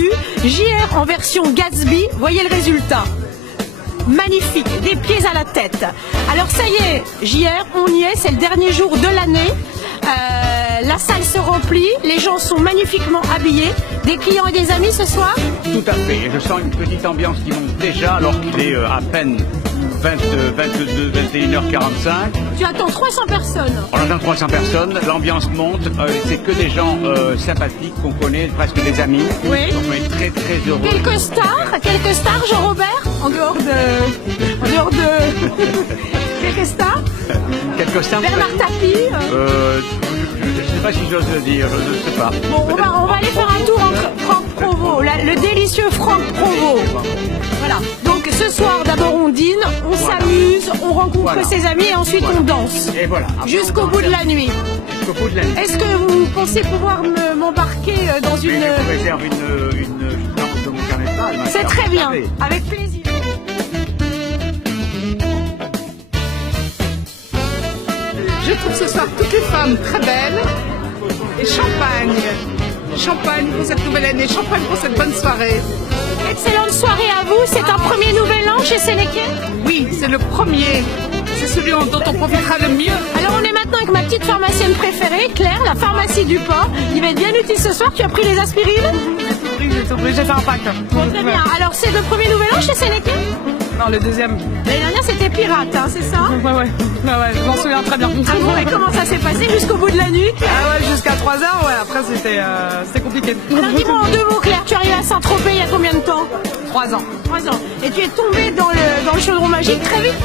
eu JR en version Gatsby. Voyez le résultat. Magnifique, des pieds à la tête. Alors ça y est, JR, on y est, c'est le dernier jour de l'année. La salle se remplit, les gens sont magnifiquement habillés. Des clients et des amis ce soir? Tout à fait, et je sens une petite ambiance qui monte déjà alors qu'il est à peine 21h45. Tu attends 300 personnes. On attend 300 personnes, l'ambiance monte, c'est que des gens sympathiques qu'on connaît, presque des amis. Oui. Donc on est très très heureux. Quelques stars, Jean-Robert? En dehors de... Quelques stars? Quelques stars? Bernard Tapie? Je ne sais pas si j'ose le dire, je ne sais pas. Bon, on va aller faire un tour entre Franck Provost, le délicieux Franck Provost. Voilà. Donc ce soir, d'abord on dîne, on s'amuse, on rencontre ses amis et ensuite on danse. Et voilà. Jusqu'au bout de la nuit. Jusqu'au bout de la nuit. Est-ce que vous pensez pouvoir m'embarquer dans une... Je vous réserve une danse de mon carnaval. C'est très bien, avec plaisir. Je trouve ce soir toutes les femmes très belles. Et champagne. Champagne pour cette nouvelle année, champagne pour cette bonne soirée. Excellente soirée à vous. C'est un premier nouvel an chez Sénéqué? Oui, c'est le premier. C'est celui dont on profitera le mieux. Alors on est maintenant avec ma petite pharmacienne préférée, Claire, la pharmacie du port. Il va être bien utile ce soir. Tu as pris les aspirines? J'ai tout pris, j'ai fait un pack. Bon, très bien. Alors c'est le premier nouvel an chez Sénéqué? Non, le deuxième. L'année dernière c'était pirate, hein, c'est ça? Ouais, je m'en souviens très bien. Ah bon, et comment ça s'est passé jusqu'au bout de la nuit? Ah ouais, jusqu'à 3h, ouais, après c'était compliqué. Alors dis-moi en deux mots, Claire, tu es arrivée à Saint-Tropez il y a combien de temps? 3 ans. 3 ans. Et tu es tombée dans le chaudron magique très vite?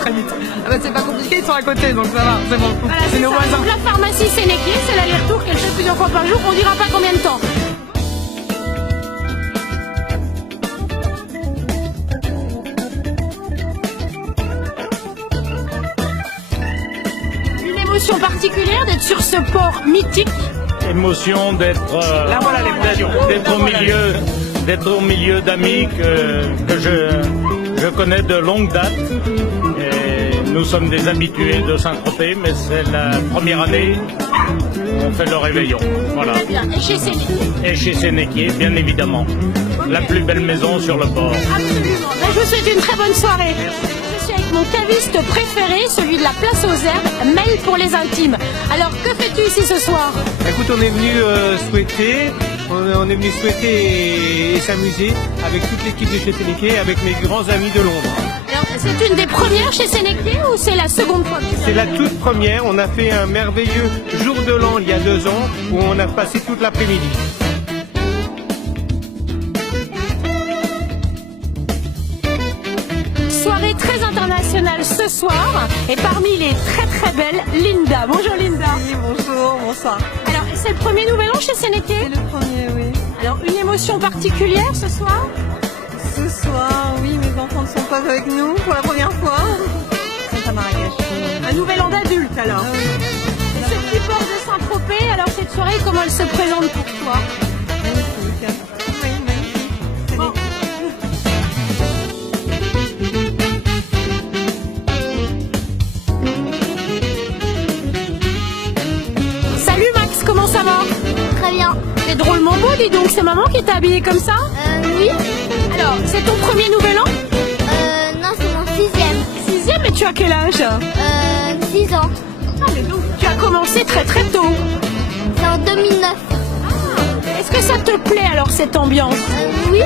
Très vite. Ah bah c'est pas compliqué, ils sont à côté, donc ça va, c'est bon. Voilà, c'est nos voisins. Donc la pharmacie Sénéqué, c'est l'aller-retour qu'elle fait plusieurs fois par jour, on dira pas combien de temps. Une émotion particulière d'être sur ce port mythique? Émotion d'être au milieu d'amis que je connais de longue date. Et nous sommes des habitués de Saint-Tropez, mais c'est la première année où on fait le réveillon. Voilà. Très bien. Et chez Sénéqué? Et chez Sénéqué, bien évidemment. Okay. La plus belle maison sur le port. Absolument. Ben, je vous souhaite une très bonne soirée. Je suis avec mon caviste préféré, celui de la Place aux Herbes, Mel pour les intimes. Alors, que fais-tu ici ce soir? Écoute, on est venu souhaiter et s'amuser avec toute l'équipe de chez Sénéqué, avec mes grands amis de Londres. C'est une des premières chez Sénéqué ou c'est la seconde fois? C'est la toute première. On a fait un merveilleux jour de l'an il y a 2 ans où on a passé toute l'après-midi. Soirée très internationale ce soir et parmi les très très belles, Linda. Bonjour Linda. Oui, bonjour, bonsoir. Alors, c'est le premier nouvel an chez Sénéqué? C'est le premier, oui. Alors, une émotion particulière ce soir? Ce soir, oui, mes enfants ne sont pas avec nous pour la première fois. Ils sont à Marrakech. Un nouvel an d'adulte alors. Ah oui. Ce petit port de Saint-Tropez, alors cette soirée, comment elle se présente pour toi? Magnifique. Oui, magnifique. Bon. Salut Max, comment ça va? Très bien. C'est drôlement beau, dis donc, c'est maman qui t'a habillé comme ça? Oui. Alors, c'est ton premier nouvel an? Non, c'est mon 6e. 6e, mais tu as quel âge? 6 ans. Ah, mais donc, tu as commencé très très tôt. C'est en 2009. Est-ce que ça te plaît alors cette ambiance? Oui.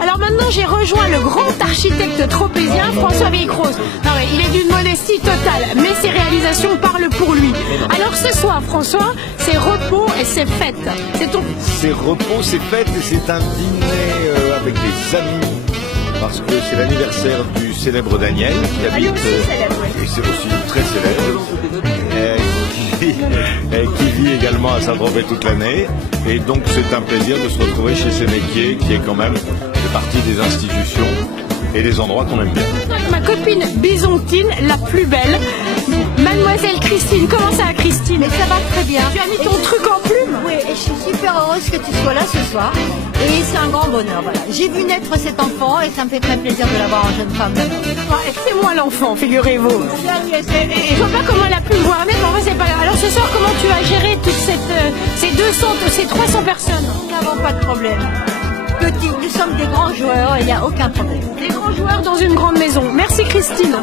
Alors maintenant j'ai rejoint le grand architecte tropézien François Vieille-Croze. Non mais il est d'une modestie totale, mais ses réalisations parlent pour lui. Alors ce soir François, c'est repos et c'est fête. C'est repos, c'est fête et c'est un dîner avec des amis. Parce que c'est l'anniversaire du célèbre Daniel qui habite, et c'est aussi très célèbre, qui vit également à Saint-Tropez toute l'année. Et donc c'est un plaisir de se retrouver chez Sénéqué, qui est quand même fait partie des institutions et des endroits qu'on aime bien. Ma copine bisontine, la plus belle, Mademoiselle Christine. Comment ça va Christine? Mais ça va très bien. Tu as mis ton truc en plume? Oui, et je suis super heureuse que tu sois là ce soir. Et c'est un grand bonheur, voilà. J'ai vu naître cet enfant et ça me fait très plaisir de l'avoir en jeune femme. C'est moi l'enfant, figurez-vous. Et je vois pas comment elle a pu me voir naître, mais en fait c'est pas grave. Alors ce soir, comment tu as géré toute ces 300 personnes? Nous n'avons pas de problème. Petit, nous sommes des grands joueurs et il n'y a aucun problème. Des grands joueurs dans une grande maison. Merci Christine.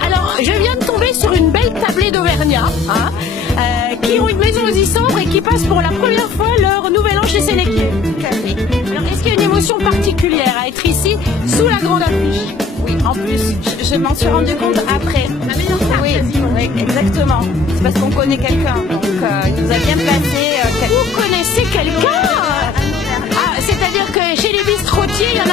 Alors, je viens de tomber sur une belle tablée d'Auvergnat, qui ont une maison aux Issambres et qui passent pour la première fois leur nouvel an chez Sénéquier. Alors, est-ce qu'il y a une émotion particulière à être ici, sous la grande affiche? Oui, en plus, je m'en suis rendu compte après. Oui, exactement. C'est parce qu'on connaît quelqu'un, donc il nous a bien placé. Vous connaissez quelqu'un? Ah, c'est-à-dire que chez les bistrotiers, il y en